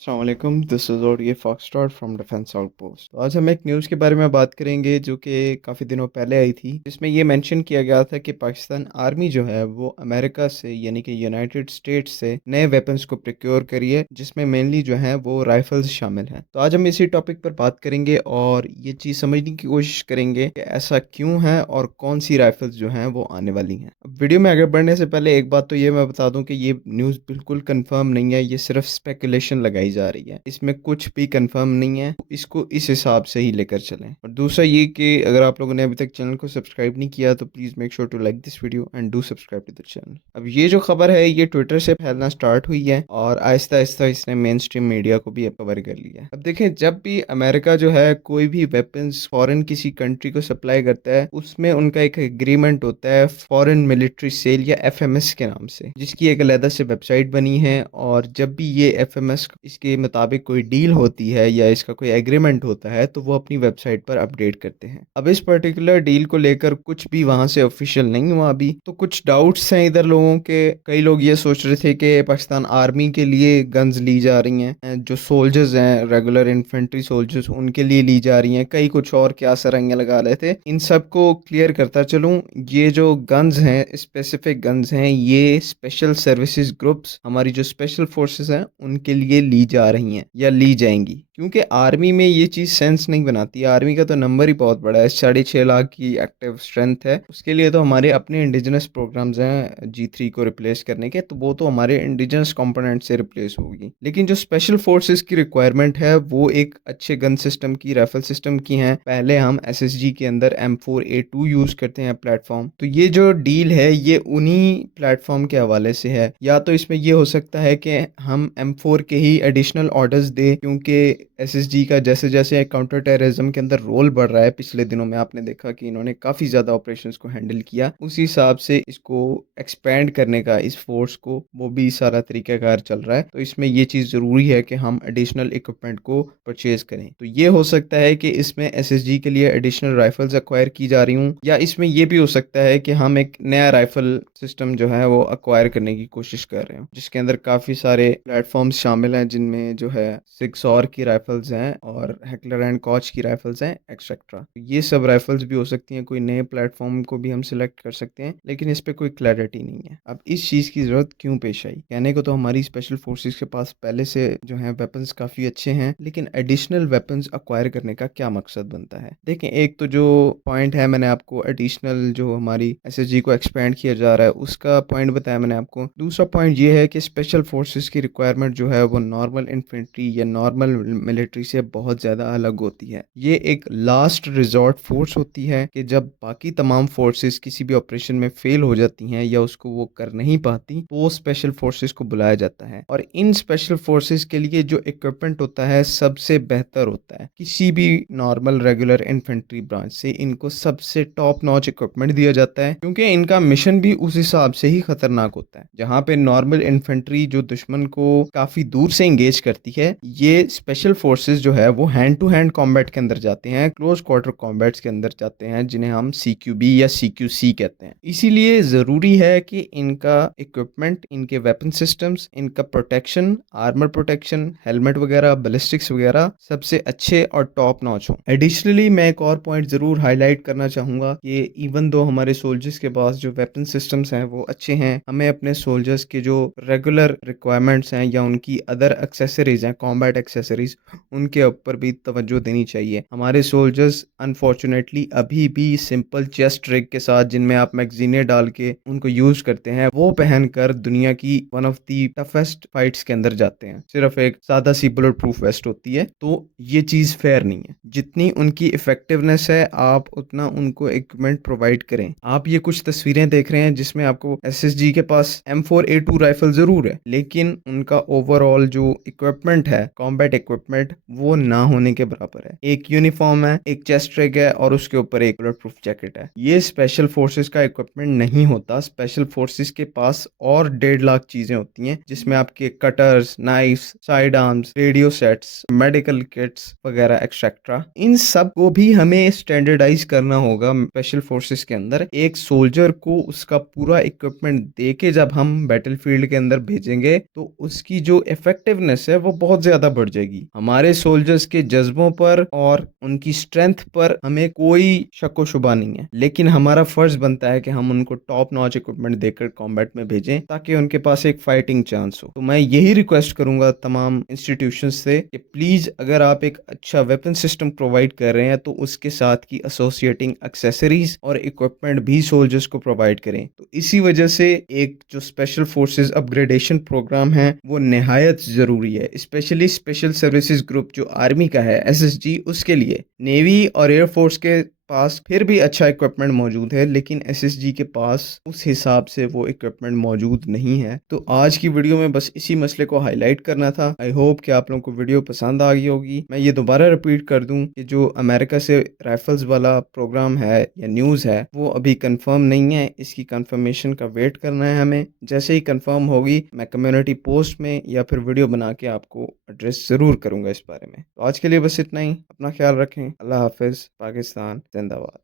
अस्सलाम वालेकुम, this is और ये फॉक्सट्रॉट फ्रॉम डिफेंस आउटपोस्ट। तो आज हम एक न्यूज़ के बारे में बात करेंगे जो कि काफ़ी दिनों पहले आई थी, जिसमें ये मेंशन किया गया था कि पाकिस्तान आर्मी जो है वो अमेरिका से यानी कि यूनाइटेड स्टेट्स से नए वेपन्स को प्रोक्योर करी है, जिसमें मेनली जो हैं वो राइफल्स शामिल हैं। तो आज हम इसी टॉपिक पर बात करेंगे और ये चीज़ समझने की कोशिश करेंगे कि ऐसा क्यों है और कौन सी राइफल्स जो हैं वो आने वाली हैं। अब वीडियो में आगे बढ़ने से पहले एक बात तो ये मैं बता दूं कि ये न्यूज़ बिल्कुल कंफर्म नहीं है, ये सिर्फ स्पेकुलेशन लगाई जा रही है। इसमें कुछ भी कंफर्म नहीं है, इसको इस हिसाब से ही लेकर चलें। और दूसरा ये कि अगर आप लोगों ने अभी तक चैनल को सब्सक्राइब नहीं किया तो please make sure to like this video and do subscribe to the channel. अब ये जो खबर है ये ट्विटर से फैलना स्टार्ट हुई है और आहिस्ता आहिस्ता इसने मेन स्ट्रीम मीडिया को भी अब कवर कर लिया है। अब देखें, जब भी अमेरिका जो है कोई भी वेपन्स फॉरेन किसी कंट्री को सप्लाई करता है, उसमें उनका एक एग्रीमेंट होता है फॉरेन मिलिट्री सेल या एफएमएस के नाम से, जिसकी एक अलग से वेबसाइट बनी है। और जब भी ये एफएमएस इसके मुताबिक कोई डील होती है या इसका कोई एग्रीमेंट होता है तो वो अपनी वेबसाइट पर अपडेट करते हैं। अब इस पर्टिकुलर डील को लेकर कुछ भी वहां से ऑफिशियल नहीं हुआ अभी, तो कुछ डाउट्स हैं इधर लोगों के। कई लोग ये सोच रहे थे कि पाकिस्तान आर्मी के लिए गन्स ली जा रही हैं, जो सोल्जर्स हैं रेगुलर इन्फेंट्री सोल्जर्स उनके लिए ली जा रही हैं, कई कुछ और क्या सरंगियां लगा रहे थे। इन सब को क्लियर करता चलूं, ये जो गन्स हैं स्पेसिफिक गन्स हैं, ये स्पेशल सर्विसेज ग्रुप्स हमारी जो स्पेशल फोर्सेस हैं उनके लिए ली जा रही हैं या ली जाएंगी, क्योंकि आर्मी में ये चीज़ सेंस नहीं बनाती। आर्मी का तो नंबर ही बहुत बड़ा है, 6.5 लाख की एक्टिव स्ट्रेंथ है। उसके लिए तो हमारे अपने इंडिजिनस प्रोग्राम्स हैं G3 को रिप्लेस करने के, तो वो तो हमारे इंडिजिनस कंपोनेंट से रिप्लेस होगी। लेकिन जो स्पेशल फोर्सेस की रिक्वायरमेंट है वो एक अच्छे गन सिस्टम की, राइफल सिस्टम की है। पहले हम SSG के अंदर M4A2 यूज़ करते हैं प्लेटफॉर्म, तो ये जो डील है ये उन्हीं प्लेटफॉर्म के हवाले से है। या तो इसमें ये हो सकता है कि हम M4 के ही एडिशनल ऑर्डर्स दे, क्योंकि एसएसजी का जैसे जैसे काउंटर टेररिज्म के अंदर रोल बढ़ रहा है, पिछले दिनों में आपने देखा कि इन्होंने काफ़ी ज़्यादा ऑपरेशंस को हैंडल किया, उसी हिसाब से इसको एक्सपेंड करने का, इस फोर्स को, वो भी सारा तरीक़ाकार चल रहा है। तो इसमें ये चीज़ ज़रूरी है कि हम एडिशनल इक्विपमेंट को परचेज़ करें। तो ये हो सकता है कि इसमें एसएसजी के लिए एडिशनल राइफल्स एक्वायर की जा रही हूँ, या इसमें ये भी हो सकता है कि हम एक नया राइफल सिस्टम जो है वो एक्वायर करने की कोशिश कर रहे हो, जिसके अंदर काफ़ी सारे प्लेटफॉर्म्स शामिल हैं, जिनमें जो है 6 और की राइफल्स हैं और हेकलर एंड कॉच की राइफल्स हैं एक्सेट्रा। ये सब राइफल्स भी हो सकती हैं, कोई नए प्लेटफॉर्म को भी हम सिलेक्ट कर सकते हैं, लेकिन इस पे कोई क्लैरिटी नहीं है। अब इस चीज़ की ज़रूरत क्यों पेश आई? कहने को तो हमारी स्पेशल फोर्सेस के पास पहले से जो है वेपन्स काफ़ी अच्छे हैं, लेकिन एडिशनल वेपन्स अक्वायर करने का क्या मकसद बनता है? देखें, एक तो जो पॉइंट है, मैंने आपको एडिशनल जो हमारी एसएसजी को एक्सपेंड किया जा रहा है उसका पॉइंट बताया मैंने आपको। दूसरा पॉइंट ये है कि स्पेशल फोर्सेस की रिक्वायरमेंट जो है वो नॉर्मल इन्फेंट्री या नॉर्मल मिलिट्री से बहुत ज़्यादा अलग होती है। ये एक लास्ट रिजॉर्ट फोर्स होती है कि जब बाकी तमाम फोर्सेस किसी भी ऑपरेशन में फेल हो जाती हैं या उसको वो कर नहीं पाती, तो वो स्पेशल फोर्सेस को बुलाया जाता है। और इन स्पेशल फोर्सेस के लिए जो इक्विपमेंट होता है सबसे बेहतर होता है। किसी भी नॉर्मल रेगुलर इन्फेंट्री ब्रांच से इनको सबसे टॉप नॉच इक्विपमेंट दिया जाता है, क्योंकि इनका मिशन भी उस हिसाब से ही खतरनाक होता है। जहाँ पे नॉर्मल इन्फेंट्री जो दुश्मन को काफ़ी दूर से इंगेज करती है, ये स्पेशल फोर्सेस जो है वो हैंड टू हैंड कॉम्बैट के अंदर जाते हैं, क्लोज क्वार्टर कॉम्बैट्स के अंदर जाते हैं, जिन्हें हम CQB या CQC कहते हैं। इसीलिए ज़रूरी है कि इनका इक्विपमेंट, इनके वेपन सिस्टम्स, इनका प्रोटेक्शन, आर्मर प्रोटेक्शन, हेलमेट वगैरह, बैलिस्टिक्स वगैरह सबसे अच्छे और टॉप नॉच हो। एडिशनली मैं एक और पॉइंट ज़रूर हाईलाइट करना चाहूँगा कि इवन दो हमारे सोल्जर्स के पास जो वेपन सिस्टम्स हैं वो अच्छे हैं, हमें अपने सोल्जर्स के जो रेगुलर रिक्वायरमेंट्स हैं या उनकी अदर एक्सेसरीज हैं, कॉम्बैट एक्सेसरीज, उनके ऊपर भी तवज्जो देनी चाहिए। हमारे सोल्जर्स अनफॉर्चुनेटली अभी भी सिंपल चेस्ट रिग के साथ, जिनमें आप मैगजीनें डाल के उनको यूज करते हैं, वो पहनकर दुनिया की one of the toughest fights के अंदर जाते हैं। सिर्फ एक सादा सी बुलेट प्रूफ वेस्ट होती है। तो ये चीज़ फेयर नहीं है। जितनी उनकी इफेक्टिवनेस है आप उतना उनको इक्विपमेंट प्रोवाइड करें। आप ये कुछ तस्वीरें देख रहे हैं जिसमें आपको SSG के पास M4A2 राइफल ज़रूर है, लेकिन उनका ओवरऑल जो इक्विपमेंट है, कॉम्बैट इक्विपमेंट, सेट वो ना होने के बराबर है। एक यूनिफॉर्म है, एक चेस्ट रिग है और उसके ऊपर एक बुलेट प्रूफ जैकेट है। ये स्पेशल फोर्सेस का इक्विपमेंट नहीं होता। स्पेशल फोर्सेस के पास और 1.5 लाख चीजें होती हैं, जिसमें आपके cutters, knives, side arms, radio sets, medical kits वगैरह एक्सेट्रा। इन सब को भी हमें स्टैंडर्डाइज करना होगा स्पेशल फोर्सेस के अंदर। एक सोल्जर को उसका पूरा इक्विपमेंट देके जब हम बैटलफील्ड के अंदर भेजेंगे तो उसकी जो इफेक्टिवनेस है वो बहुत ज्यादा बढ़ जाएगी। हमारे सोल्जर्स के जज्बों पर और उनकी स्ट्रेंथ पर हमें कोई शक व शुबा नहीं है, लेकिन हमारा फर्ज बनता है कि हम उनको टॉप नॉच इक्विपमेंट देकर कॉम्बैट में भेजें ताकि उनके पास एक फाइटिंग चांस हो। तो मैं यही रिक्वेस्ट करूंगा तमाम इंस्टीट्यूशन से कि प्लीज अगर आप एक अच्छा वेपन सिस्टम प्रोवाइड कर रहे हैं तो उसके साथ की एसोसिएटिंग एक्सेसरीज और इक्विपमेंट भी सोल्जर्स को प्रोवाइड करें। तो इसी वजह से एक जो स्पेशल फोर्सेस अपग्रेडेशन प्रोग्राम है वो निहायत जरूरी है, स्पेशली स्पेशल सर्विसेज ग्रुप जो आर्मी का है, एसएसजी, उसके लिए। नेवी और एयरफोर्स के पास फिर भी अच्छा इक्विपमेंट मौजूद है, लेकिन एसएसजी के पास उस हिसाब से वो इक्विपमेंट मौजूद नहीं है। तो आज की वीडियो में बस इसी मसले को हाईलाइट करना था। आई होप कि आप लोगों को वीडियो पसंद आ गई होगी। मैं ये दोबारा रिपीट कर दूं कि जो अमेरिका से राइफल्स वाला प्रोग्राम है या न्यूज़ है वो अभी कंफर्म नहीं है। इसकी कंफर्मेशन का वेट करना है हमें। जैसे ही कंफर्म होगी मैं कम्युनिटी पोस्ट में या फिर वीडियो बना के आपको एड्रेस ज़रूर करूंगा इस बारे में। तो आज के लिए बस इतना ही। अपना ख्याल रखें। अल्लाह हाफिज़। पाकिस्तान जिंदाबाद।